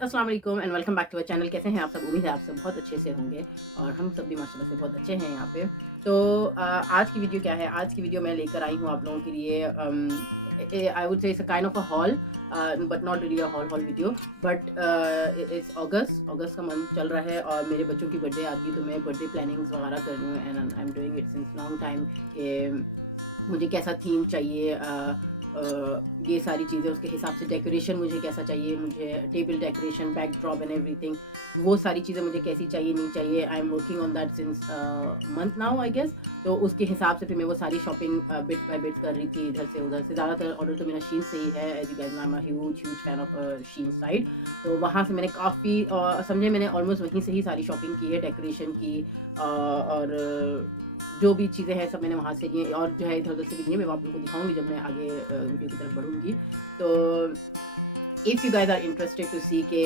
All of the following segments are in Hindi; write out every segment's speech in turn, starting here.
अस्सलाम वालेकुम and welcome back to our channel. कैसे हैं आप सब? उम्मीद है आप सब बहुत अच्छे से होंगे और हम सब भी माशाल्लाह से बहुत अच्छे हैं यहाँ पे। तो आज की वीडियो क्या है? आज की वीडियो मैं लेकर आई हूँ आप लोगों के लिए I would say it's a kind of a haul but not really a haul video but it's अगस्त का मंथ चल रहा है और मेरे बच्चों की बर्थडे आती है तो मैं बर्थडे प्लानिंग्स वगैरह कर रही हूँ and I am doing it since long time कि मुझे कैसा थीम चाहिए, ये सारी चीज़ें उसके हिसाब से डेकोरेशन मुझे कैसा चाहिए, मुझे table decoration backdrop and everything वो सारी चीज़ें मुझे कैसी चाहिए नहीं चाहिए। I am working on that since month now I guess. तो उसके हिसाब से फिर मैं वो सारी शॉपिंग बिट बाय बिट कर रही थी इधर से उधर से। ज़्यादातर ऑर्डर तो मेरा शीन से ही है, as you guys know I am a huge fan of Shein site. तो वहाँ से मैंने काफ़ी समझे मैंने ऑलमोस्ट वहीं से ही सारी शॉपिंग की है, डेकोरेशन की और जो भी चीज़ें हैं सब मैंने वहाँ से लिए और जो है इधर-उधर से भी लिए। मैं वो आप लोगों को दिखाऊँगी जब मैं आगे वीडियो की तरफ बढ़ूँगी। तो if you guys are interested to see के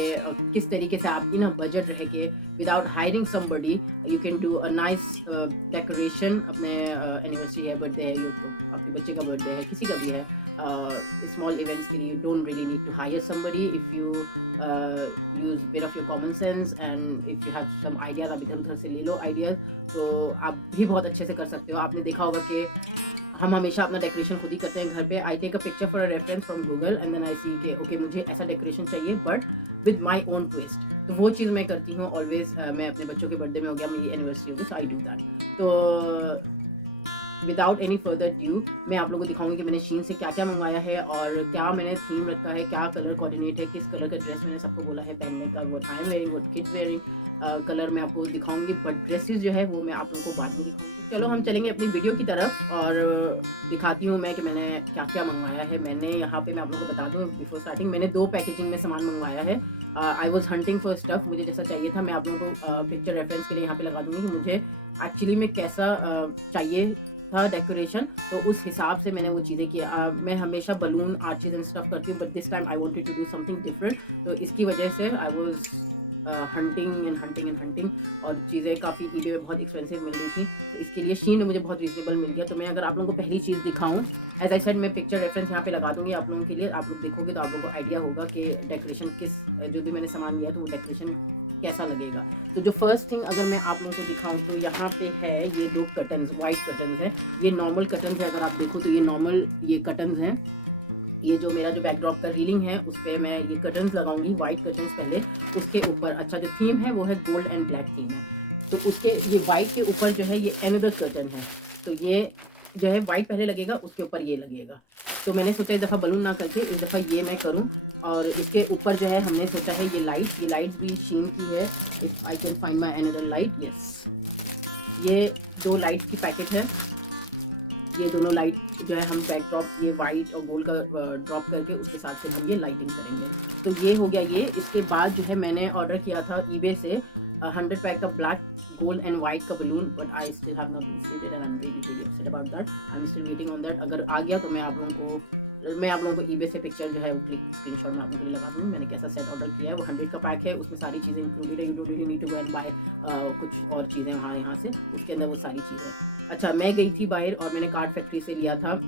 किस तरीके से आप इन अ बजट रह के without hiring somebody you can do a nice decoration. अपने एनिवर्सरी है, बर्थडे है, आपके बच्चे का बर्थडे है, किसी का भी है, स्मॉल इवेंट्स के लिए you don't really need to hire somebody if you use bit of your common sense and if you have some ideas. आप इधर उधर से ले लो आइडियाज, तो आप भी बहुत अच्छे से कर सकते हो। आपने देखा होगा कि हम हमेशा अपना डेकोरेशन खुद ही करते हैं घर पे। I take a picture for a reference from Google and then I see के ओके मुझे ऐसा डेकोरेशन चाहिए but with my own twist. तो वो चीज़ मैं करती हूँ ऑलवेज। मैं अपने बच्चों के बर्थडे में हो गया, मेरी एनिवर्सरी हो गई, सो आई डू दैट। तो विदाउट एनी फर्दर ड्यू मैं आप लोगों को दिखाऊंगी कि मैंने शीन से क्या क्या मंगवाया है और क्या मैंने थीम रखा है, क्या कलर कोऑर्डिनेट है, किस कलर का ड्रेस मैंने सबको बोला है पहनने का, what I am wearing, what kids wearing. Colour मैं आपको दिखाऊंगी बट ड्रेसेस जो है वो मैं आप लोगों को बाद में दिखाऊंगी। चलो हम चलेंगे अपनी वीडियो की तरफ और दिखाती हूँ मैं कि मैंने क्या क्या मंगवाया है। मैंने यहाँ पे मैं आप लोगों को बता दूँ बिफोर स्टार्टिंग मैंने 2 पैकेजिंग में सामान मंगवाया है। I was hunting for stuff, मुझे जैसा चाहिए था। मैं आप लोगों को पिक्चर रेफरेंस के लिए यहाँ पे लगा दूंगी कि मुझे एक्चुअली में कैसा चाहिए था डेकोरेशन। तो उस हिसाब से मैंने वो चीज़ें की। मैं हमेशा बलून आर्चेज एंड स्टफ करती हूँ but this time I wanted to do something different. तो इसकी वजह से आई वाज हंटिंग और चीज़ें काफ़ी ईबे में बहुत एक्सपेंसिव मिल रही थी। तो इसके लिए शीन में मुझे बहुत रीजनेबल मिल गया। तो मैं अगर आप लोगों को पहली चीज़ दिखाऊं, एज आई सेड मैं पिक्चर रेफरेंस यहाँ पे लगा दूंगी आप लोगों के लिए। आप लोग देखोगे तो आप लोगों को आइडिया होगा कि डेकोरेशन किस जो भी मैंने सामान लिया तो वो डेकोरेशन कैसा लगेगा। तो जो फर्स्ट थिंग अगर मैं आप लोगों को दिखाऊं तो यहाँ पे है ये 2 कर्टन्स, वाइट कर्टन्स है। ये नॉर्मल कर्टन्स है, अगर आप देखो तो ये नॉर्मल ये कर्टन्स हैं। ये जो मेरा जो बैकड्रॉप का रीलिंग है उस पे मैं ये कर्टन्स लगाऊंगी, वाइट कर्टन्स पहले। उसके ऊपर अच्छा जो थीम है वो है गोल्ड एंड ब्लैक थीम है। तो उसके ये वाइट के ऊपर जो है ये अनदर कर्टन है। तो ये जो है वाइट पहले लगेगा, उसके ऊपर ये लगेगा। तो मैंने सोचा इस दफ़ा बलून ना करके इस दफ़ा ये मैं करूँ। और इसके ऊपर जो है हमने सोचा है ये लाइट्स भी शीन की है। If I can find my another light, yes, ये 2 लाइट्स की पैकेट है। ये दोनों लाइट जो है हम बैकड्रॉप ये वाइट और गोल्ड का ड्रॉप करके उसके साथ से हम ये लाइटिंग करेंगे। तो ये हो गया ये। इसके बाद जो है मैंने ऑर्डर किया था ईबे से 100 पैक का ब्लैक गोल्ड एंड वाइट का balloon but I still have not received it and I am really upset about that. I am still waiting on that. अगर आ गया तो मैं आप लोगों को ईबे से पिक्चर जो है वो क्लिक स्क्रीनशॉट में आप लोगों के लिए लगा दूँगी। मैंने कैसा सेट ऑर्डर किया है, वो 100 का पैक है, उसमें सारी चीज़ें इंक्लूडेड है। You don't really need to go and buy कुछ और चीज़ें वहाँ यहाँ से, उसके अंदर वो सारी चीज़ें। अच्छा, मैं गई थी बाहर और मैंने कार्ड फैक्ट्री से लिया था।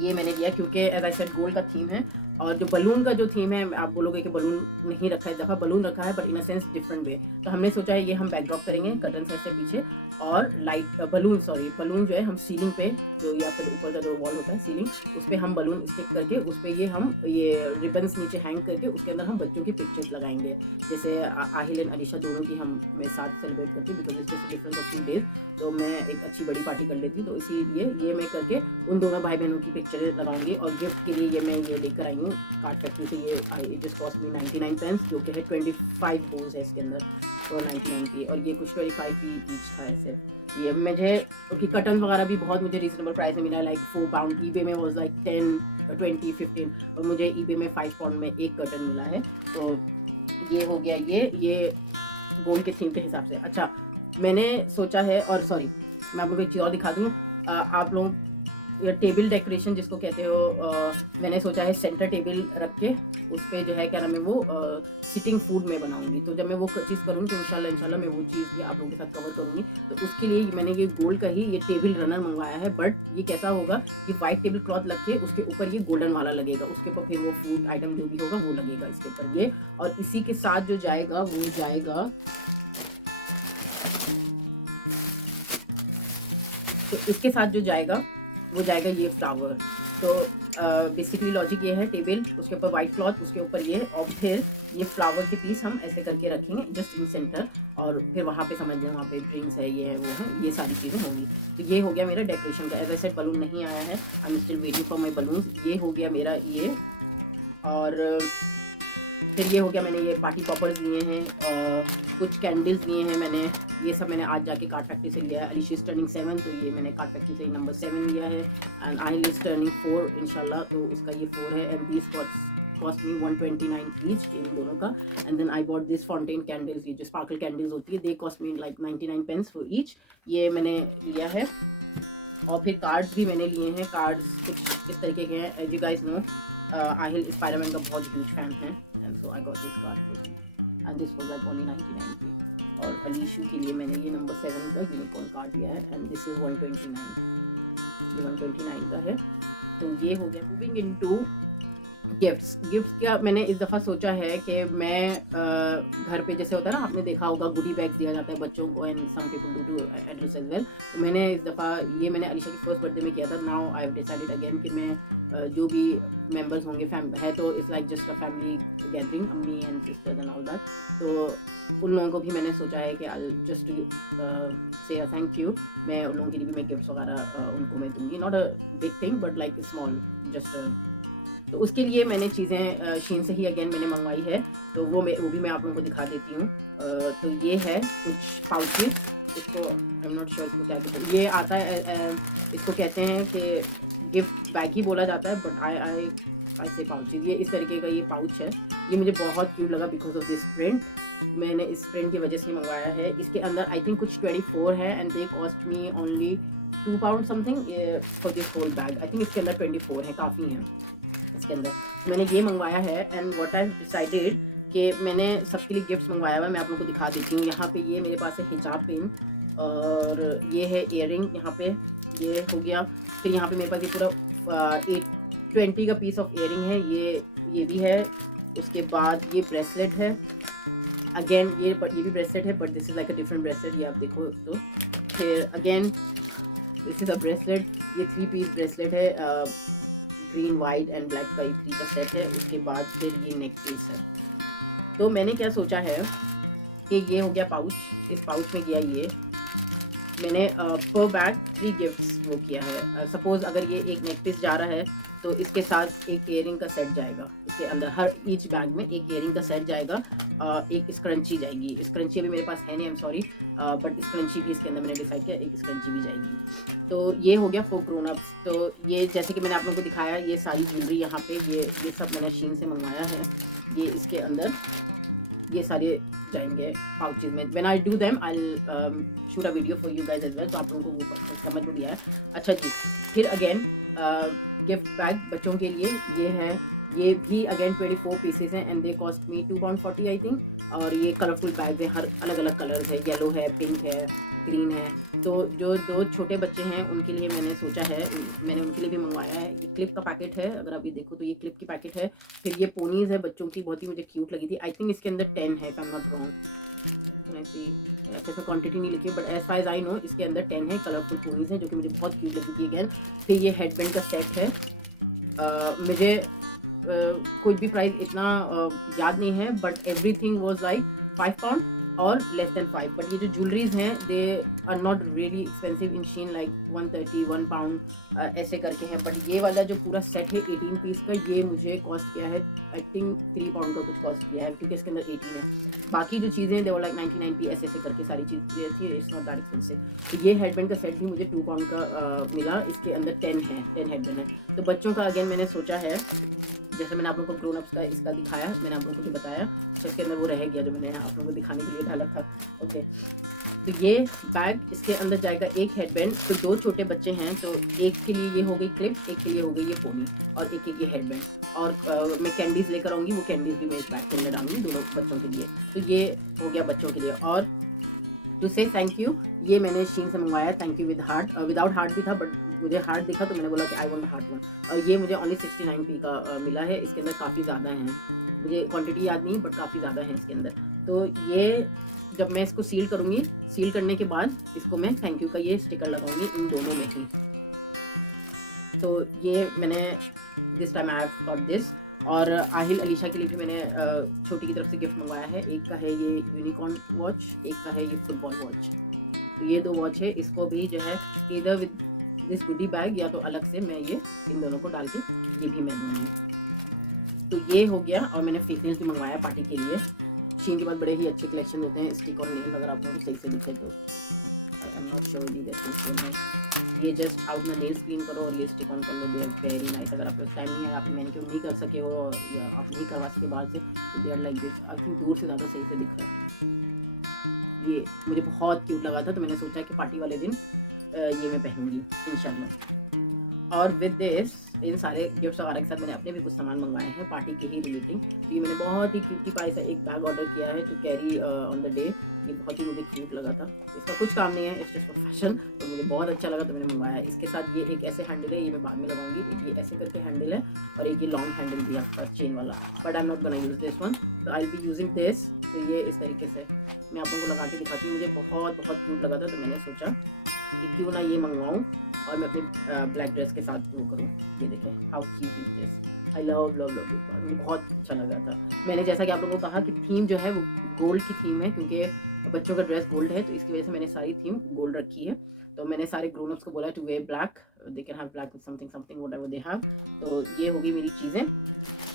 ये मैंने लिया क्योंकि एज आई सेड गोल्ड का थीम है और जो बलून का जो थीम है आप बोलोगे कि बलून नहीं रखा है, इस दफ़ा बलून रखा है but in a sense different way. तो हमने सोचा है ये हम बैकड्रॉप करेंगे कर्टन से पीछे और लाइट बलून जो है हम सीलिंग पे जो ये आपका ऊपर का जो वॉल होता है सीलिंग उस पर हम बलून स्टिक करके उस पर ये हम ये रिबन्स नीचे हैंग करके उसके अंदर हम बच्चों की पिक्चर्स लगाएंगे। जैसे आहिल एंड अलीशा दोनों की हम मैं साथ सेलिब्रेट करती हूँ because it's just difference of 2 days. तो मैं एक अच्छी बड़ी पार्टी कर लेती, तो इसीलिए ये मैं करके उन दोनों भाई बहनों की पिक्चरें लगाऊंगी। और गिफ्ट के लिए ये मैं ये लेकर आई हूँ कार्ड फैक्ट्री से। ये it just cost me 99 pence जो कि है 25 बोल्स है इसके अंदर और 99 की, और ये कुछ 25 की ईच था ऐसे। ये मुझे कि कर्टन वगैरह भी बहुत मुझे रीजनेबल प्राइस में मिला, लाइक 4 पाउंड। ईबे में वॉज लाइक 10 20 15 और मुझे ईबे में 5 पाउंड में एक कर्टन मिला है। तो ये हो गया ये गोल्ड के थीम के हिसाब से। अच्छा, मैंने सोचा है और सॉरी मैं आप लोगों को एक चीज़ और दिखा दूँ। आप लोग टेबल डेकोरेशन जिसको कहते हो, मैंने सोचा है सेंटर टेबल रख के उस पर जो है क्या नाम है वो सिटिंग फूड में बनाऊंगी। तो जब मैं वो चीज़ करूँगी तो इंशाल्लाह मैं वो चीज़ भी आप लोगों के साथ कवर करूँगी। तो उसके लिए मैंने ये गोल्ड का ही ये टेबल रनर मंगवाया है, बट ये कैसा होगा, ये वाइट टेबल क्लॉथ लग के उसके ऊपर ये गोल्डन वाला लगेगा, उसके ऊपर फिर वो फूड आइटम जो भी होगा वो लगेगा इसके ऊपर ये। और इसी के साथ जो जाएगा वो जाएगा, तो इसके साथ जो जाएगा वो जाएगा ये फ्लावर। तो बेसिकली लॉजिक ये है, टेबल उसके ऊपर वाइट क्लॉथ उसके ऊपर ये, और फिर ये फ्लावर के पीस हम ऐसे करके रखेंगे जस्ट इन सेंटर, और फिर वहाँ पे समझ लें वहाँ पे ड्रिंक्स है, ये है वो है, ये सारी चीज़ें होंगी। तो ये हो गया मेरा डेकोरेशन का। एज आई सेड बलून नहीं आया है, आई am still waiting for my balloon. ये हो गया मेरा ये, और फिर ये हो गया मैंने ये पार्टी पॉपर्स लिए हैं, कुछ कैंडल्स लिए हैं मैंने, ये सब मैंने आज जाके कार्ड फैक्ट्री से लिया है। अलीशी इज टर्निंग 7, तो ये मैंने कार्ड फैक्ट्री से नंबर 7 लिया है, एंड आहिल इज टर्निंग 4 इंशाल्लाह, तो उसका ये 4 है। And this cost me 129 each इन दोनों का। And then I bought this fountain candles, ये जो स्पार्कल कैंडल्स होती है, they cost me like 99 pence for each, ये मैंने लिया है। और फिर कार्ड्स भी मैंने लिए हैं, कार्ड्स कुछ इस तरीके के हैं। As you guys know Aahil Spiderman का बहुत ह्यूज फैन है, and so I got this card for him, and this was like only 99 rupees. और अलीशू के लिए मैंने ये नंबर 7 का यूनिकॉर्न कार्ड लिया है, एंड दिस इज 129, ये 129 का है। तो ये हो गया। मूविंग इनटू गिफ्ट्स का मैंने इस दफ़ा सोचा है कि मैं घर पे जैसे होता है ना, आपने देखा होगा गुडी बैग्स दिया जाता है बच्चों को, and some people do to adults as well. तो मैंने इस दफ़ा ये मैंने अलीशा की फर्स्ट बर्थडे में किया था। Now I have decided again कि मैं जो भी मेंबर्स होंगे है, तो it's like just a family gathering, अम्मी and sisters and all that, तो उन लोगों को भी मैंने सोचा है कि I just say a thank you, मैं उन लोगों के लिए भी मैं गिफ्ट्स वगैरह उनको मैं दूँगी, not a big thing but like small just. तो उसके लिए मैंने चीज़ें शीन से ही अगेन मैंने मंगवाई है, तो वो भी मैं आप लोगों को दिखा देती हूँ। तो ये है कुछ पाउचेस, इसको आई एम नॉट श्योर इसको क्या कहते हैं, ये आता है इसको कहते हैं कि गिफ्ट बैग ही बोला जाता है, बट आई से पाउचेस। ये इस तरीके का ये पाउच है, ये मुझे बहुत क्यूट लगा बिकॉज ऑफ दिस प्रिंट, मैंने इस प्रिंट की वजह से मंगवाया है। इसके अंदर आई थिंक कुछ 24 है, and they cost me only £2 something for this whole bag. I think इसके अंदर 24 है, काफ़ी हैं इसके अंदर। मैंने ये मंगवाया है, एंड व्हाट आई डिसाइडेड कि मैंने सबके लिए गिफ्ट्स मंगवाया हुआ है, मैं आप लोगों को दिखा देती हूँ। यहाँ पे ये मेरे पास है हिजाब पिन, और ये है इयरिंग, यहाँ पे ये हो गया। फिर यहाँ पे मेरे पास ये पूरा 820 का पीस ऑफ इयरिंग है, ये भी है। उसके बाद ये ब्रेसलेट है, अगेन ये भी ब्रेसलेट है, but this is like a different bracelet, ये आप देखो तो। फिर again this is a bracelet, ये 3 पीस ब्रेसलेट है, ग्रीन वाइट एंड ब्लैक का 3 का सेट है। उसके बाद फिर ये नेक पीस है। तो मैंने क्या सोचा है कि ये हो गया पाउच, इस पाउच में गया ये, मैंने पर बैग 3 गिफ्ट्स वो किया है। सपोज अगर ये एक नेक पीस जा रहा है, तो इसके साथ एक इयरिंग का सेट जाएगा, इसके अंदर हर ईच बैग में एक इयरिंग का सेट जाएगा, एक स्क्रंची जाएगी। स्क्रंची अभी मेरे पास है नहीं, I am sorry, but scrunchie भी इसके अंदर मैंने डिसाइड किया, एक स्क्रंची भी जाएगी। तो ये हो गया फॉर ग्रोन अप्स। तो ये जैसे कि मैंने आप लोगों को दिखाया, ये सारी ज्वेलरी यहाँ पे ये सब मैंने शीन से मंगवाया है। ये इसके अंदर ये सारे जाएंगे पाउचेज में। When I do them I will shoot a video for you guys as well, तो आप लोगों को वो समझ में भी आया। अच्छा जी, फिर अगेन गिफ्ट बैग बच्चों के लिए ये है, ये भी अगेन 24 पीसेस हैं, and they cost me £2.40 I think. और ये कलरफुल बैग है, हर अलग अलग कलर्स है, येलो है, पिंक है, ग्रीन है। तो जो 2 छोटे बच्चे हैं उनके लिए मैंने सोचा है, मैंने उनके लिए भी मंगवाया है। ये क्लिप का पैकेट है, अगर आप ये देखो तो ये क्लिप की पैकेट है। फिर ये पोनीज है बच्चों की, बहुत ही मुझे क्यूट लगी थी। आई थिंक इसके अंदर 10 है, if I am not wrong, ऐसे तो क्वांटिटी नहीं लिखी, but as far as I know इसके अंदर 10 है कलरफुल पोनीज है, जो कि मुझे बहुत क्यूट लगी थी अगेन। फिर ये हेडबैंड का सेट है, मुझे कोई भी प्राइस इतना याद नहीं है, बट एवरीथिंग वाज लाइक £5 और लेस देन 5। बट ये जो ज्वेलरीज हैं they are not really expensive in Shein, like £130 ऐसे करके हैं। बट ये वाला जो पूरा सेट है 18 पीस का, ये मुझे कॉस्ट किया है आई थिंक £3 का कुछ कॉस्ट किया है, क्योंकि इसके अंदर 18 है। बाकी जो चीज़ें दे वो लाइक 99p ऐसे करके सारी चीज़ें थी, इट्स नॉट दैट एक्सपेंसिव। तो ये हेडबैंड का सेट भी मुझे £2 का मिला, इसके अंदर 10 हेडबैंड है। तो बच्चों का अगेन मैंने सोचा है, जैसे मैंने आप लोगों को ग्रोन अप्स का इसका दिखाया, मैंने आप लोगों को जो बताया, तो इसके अंदर वो रह गया जो मैंने आप लोगों को दिखाने के लिए डाला था। ओके, तो ये बैग, इसके अंदर जाएगा एक हेडबैंड। तो 2 छोटे बच्चे हैं, तो एक के लिए ये हो गई क्लिप, एक के लिए हो गई ये पोनी, और एक ये हेडबैंड। और मैं कैंडीज़ लेकर आऊँगी, वो कैंडीज़ भी मैं इस बैग के अंदर डालूँगी दोनों बच्चों के लिए। तो ये हो गया बच्चों के लिए। और टू से थैंक यू, ये मैंने शीन से मंगवाया, thank you with heart. Without heart भी था, बट मुझे हार्ट दिखा तो मैंने बोला कि आई वांट हार्ट वन। और ये मुझे ओनली 69p का मिला है। इसके अंदर काफ़ी ज़्यादा हैं, मुझे क्वांटिटी याद नहीं, बट काफ़ी ज़्यादा है इसके अंदर। तो ये जब मैं इसको सील करूँगी, सील करने के बाद इसको मैं थैंक यू का ये स्टिकर लगाऊंगी इन दोनों में ही। तो ये मैंने this time I have got this. और आहिल अलीशा के लिए भी मैंने छोटी की तरफ से गिफ्ट मंगवाया है। एक का है ये यूनिकॉर्न वॉच, एक का है ये फुटबॉल वॉच। तो ये 2 वॉच है, इसको भी जो है इधर विद दिस गुडी बैग या तो अलग से मैं ये इन दोनों को डाल के ये भी मैं दूँगी। तो ये हो गया। और मैंने फेस नेल्स भी मंगवाया पार्टी के लिए। शीन के बाद बड़े ही अच्छे कलेक्शन होते हैं स्टिक और नेल, अगर आप लोगों को सही से दिखे तो। आई am not sure the that ये जस्ट आउट में नेल्स क्लीन करो और ये स्टिक ऑन कर लो, दे आर वेरी नाइस। अगर आपके पास टाइम नहीं है, आप मैनिक्योर नहीं कर सके हो या आप नहीं करवा सके बाहर से, तो they are like this. I think दूर से ज़्यादा सही से दिख रहा है। ये मुझे बहुत क्यूट लगा था, तो मैंने सोचा कि पार्टी वाले दिन ये मैं पहनूंगी इंशाल्लाह। और विद दिस, इन सारे गिफ्ट्स वगैरह के साथ मैंने अपने भी कुछ सामान मंगवाए हैं पार्टी के ही रिलेटिंग। तो ये मैंने बहुत ही क्यूटी पाई सा एक बैग ऑर्डर किया है to carry on the day. ये बहुत ही मुझे क्यूट लगा था। इसका कुछ काम नहीं है, इट्स जस्ट फॉर फैशन, तो मुझे बहुत अच्छा लगा तो मैंने मंगवाया है। इसके साथ ये एक ऐसे हैंडल है, ये मैं बाद में लगाऊंगी। ये ऐसे करके हैंडल है, और एक ये लॉन्ग हैंडल भी है चेन वाला, but I am not gonna use this one, तो I will be using this. तो ये इस तरीके से मैं आप लोगों को लगा के दिखाती हूँ। मुझे बहुत क्यूट लगा था, तो मैंने सोचा कि क्यों ना ये मंगवाऊँ और मैं अपनी ब्लैक ड्रेस के साथ वो करूँ। ये देखें how cute is this. I love love love this. मुझे बहुत अच्छा लगा था। मैंने जैसा कि आप लोगों को कहा कि थीम जो है वो गोल्ड की थीम है, क्योंकि बच्चों का ड्रेस गोल्ड है, तो इसकी वजह से मैंने सारी थीम गोल्ड रखी है। तो मैंने सारे ग्रोन अप्स को बोला to wear black, they can have black with something something whatever they have. तो ये हो गई मेरी चीज़ें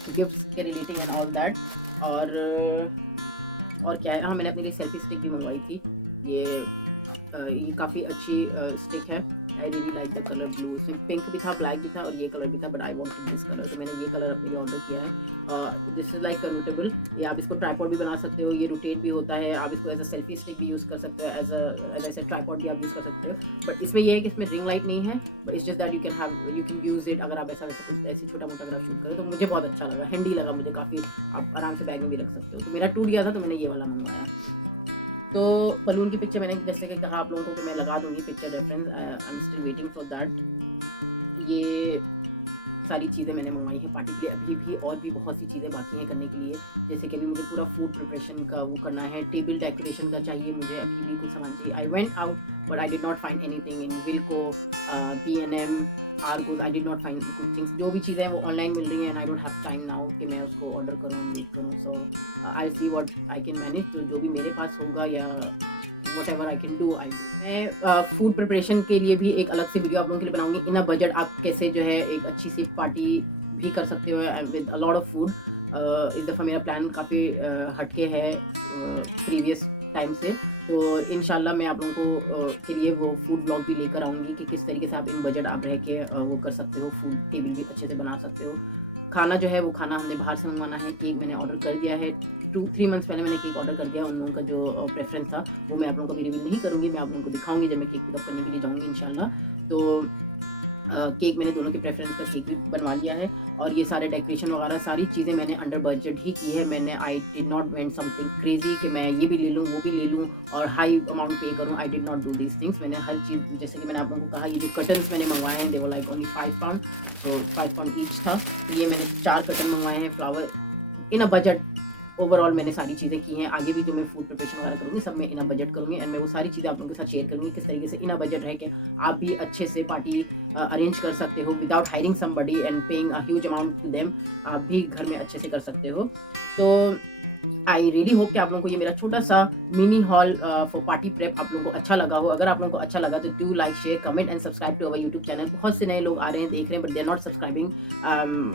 गिफ्ट्स के रिलेटिंग एंड ऑल दैट। और क्या है, हाँ मैंने अपने लिए सेल्फी स्टिक भी मंगवाई थी। ये काफ़ी अच्छी स्टिक है। I really like the colour blue. इसमें पिंक भी था, ब्लैक भी था और ये कलर भी था, but I wanted this colour, तो मैंने ये कलर अपने लिए ऑर्डर किया है। This is like convertible. ये आप इसको ट्राइपॉड भी बना सकते हो, ये रोटेट भी होता है। आप इसको एज अ सेल्फी स्टिक भी यूज़ कर सकते हो, एज ऐसे ट्राइपॉड भी आप यूज़ कर सकते हो। बट इसमें ये है कि इसमें रिंग लाइट नहीं है, but it's just that you can use it अगर आप ऐसा कुछ ऐसी छोटा मोटा अगर आप शूट करो। तो मुझे बहुत अच्छा लगा, हैंडी लगा मुझे काफ़ी। आप आराम से बैग में भी रख सकते हो। तो मेरा टूट गया था, तो मैंने ये वाला मंगवाया। तो बलून की पिक्चर मैंने जैसे कि कहा आप लोगों को कि मैं लगा दूंगी picture reference, I am still waiting for that. ये सारी चीज़ें मैंने मंगवाई हैं पार्टी के लिए। अभी भी और भी बहुत सी चीज़ें बाकी हैं करने के लिए, जैसे कि अभी मुझे पूरा फूड प्रिपरेशन का वो करना है, टेबल डेकोरेशन का चाहिए मुझे, अभी भी कुछ सामान चाहिए। I went out but I did not find anything in Wilko, B&M, Argos. I did not find good things. जो भी चीज़ें हैं वो ऑनलाइन मिल रही हैं and I don't have time now कि मैं उसको ऑर्डर करूँ, वेट करूँ। So I see what I can manage. तो जो भी मेरे पास होगा या whatever I can do I do। मैं फूड प्रिपरेशन के लिए भी एक अलग से वीडियो आप लोगों के लिए बनाऊंगी। इन अ बजट आप कैसे जो है एक अच्छी सी पार्टी भी कर सकते हो with a lot of food. इस दफ़ा मेरा प्लान काफ़ी हटके है प्रीवियस टाइम से। तो इंशाल्लाह मैं आप लोगों को के लिए वो फूड ब्लॉग भी लेकर आऊँगी कि किस तरीके से आप इन बजट आप रह के वो कर सकते हो, फूड टेबल भी अच्छे से बना सकते हो। खाना जो है वो खाना हमने बाहर से मंगवाना है। केक मैंने ऑर्डर कर दिया है, 2-3 मंथ्स पहले मैंने केक ऑर्डर कर दिया। उन लोगों का जो प्रेफरेंस था वो मैं आप लोगों को भी रिवील नहीं करूँगी, मैं आप लोगों को दिखाऊंगी जब मैं केक पिकअप करने के लिए जाऊँगी इंशाल्लाह। तो केक मैंने दोनों के प्रेफरेंस का केक भी बनवा लिया है। और ये सारे डेकोरेशन वगैरह सारी चीज़ें मैंने अंडर बजट ही की है। मैंने आई did not went something crazy कि मैं ये भी ले लूँ वो भी ले लूँ और हाई अमाउंट पे करूँ। आई did not do these things. मैंने हर चीज़, जैसे कि मैंने आप लोगों को कहा, ये जो कर्टन्स मैंने मंगवाए हैं दे वर लाइक ओनली £5, तो £5 ईच था। तो ये मैंने 4 कर्टन मंगवाए हैं, flower in a budget. Overall मैंने सारी चीज़ें की हैं। आगे भी जो मैं फूड प्रिपरेशन वगैरह करूँगी सब मैं इन अ बजट करूँगी एंड मैं वो सारी चीज़ें आप लोगों के साथ शेयर करूँगी किस तरीके से इन अ बजट है कि आप भी अच्छे से पार्टी अरेंज कर सकते हो without hiring somebody and paying a huge amount to them. आप भी घर में अच्छे से कर सकते हो। तो आई रियली होप कि आप लोगों को ये मेरा छोटा सा mini hall for party prep आप लोगों को अच्छा लगा हो। अगर आप लोगों को अच्छा लगा तो do like, share, comment and subscribe to our YouTube channel. बहुत से नए लोग आ रहे हैं, देख रहे हैं, but they are not subscribing.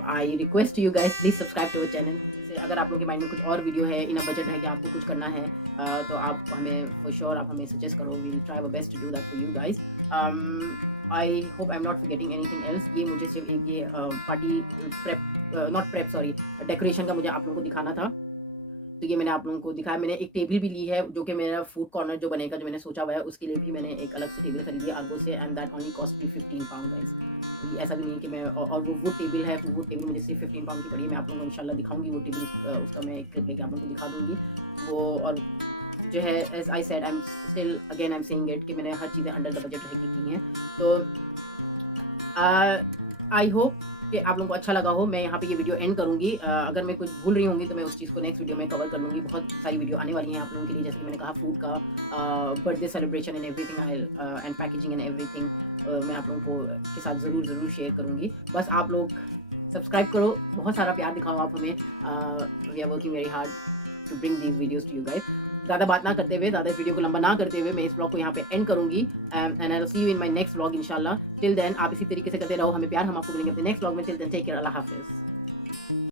I request you guys please subscribe to our channel. अगर आप लोगों के माइंड में कुछ और वीडियो है, इन अ बजट है कि आपको कुछ करना है, तो आप हमें फॉर श्योर आप हमें सजेस्ट करो। We will try our best to do that for you guys. I hope I am not forgetting anything else. ये मुझे सिर्फ एक ये party prep, not prep sorry, decoration का मुझे आप लोगों को दिखाना था। तो ये मैंने आप लोगों को दिखाया। मैंने एक टेबल भी ली है जो कि मेरा फूड कॉर्नर जो बनेगा, जो मैंने सोचा हुआ है, उसके लिए भी मैंने एक अलग से टेबल खरीदी है आगो से, and that only cost me 15 pound guys. ऐसा भी नहीं है कि मैं और वो वुड टेबल है, वो वुड टेबल मुझे सिर्फ 15 पाउंड की पड़ी है। मैं आप लोगों को इंशाल्लाह दिखाऊंगी वो टेबल, उसका मैं एक क्लिप लेके आप लोगों को दिखा दूंगी वो। और जो है as I said, I am still again I am saying it कि मैंने हर चीज़ें अंडर द बजट रह के की हैं। तो आई होप कि आप लोगों को अच्छा लगा हो। मैं यहाँ पे ये वीडियो एंड करूँगी। अगर मैं कुछ भूल रही होंगी तो मैं उस चीज़ को नेक्स्ट वीडियो में कवर कर लूँगी। बहुत सारी वीडियो आने वाली हैं आप लोगों के लिए, जैसे कि मैंने कहा फूड का, birthday celebration and everything, I and packaging and everything, मैं आप लोगों को के साथ ज़रूर शेयर करूँगी। बस आप लोग सब्सक्राइब करो, बहुत सारा प्यार दिखाओ आप हमें। We are working very hard to bring these videos to you guys. ज़्यादा बात ना करते हुए, ज़्यादा इस वीडियो को लंबा ना करते हुए, मैं इस ब्लॉग को यहाँ पे एंड करूँगी, and I will see you in my next vlog इंशाल्लाह। टिल देन आप इसी तरीके से करते रहो हमें प्यार, हम आपको मिलेंगे अपने नेक्स्ट व्लॉग में। टिल देन टेक केयर, अल्लाह हाफ़िज़।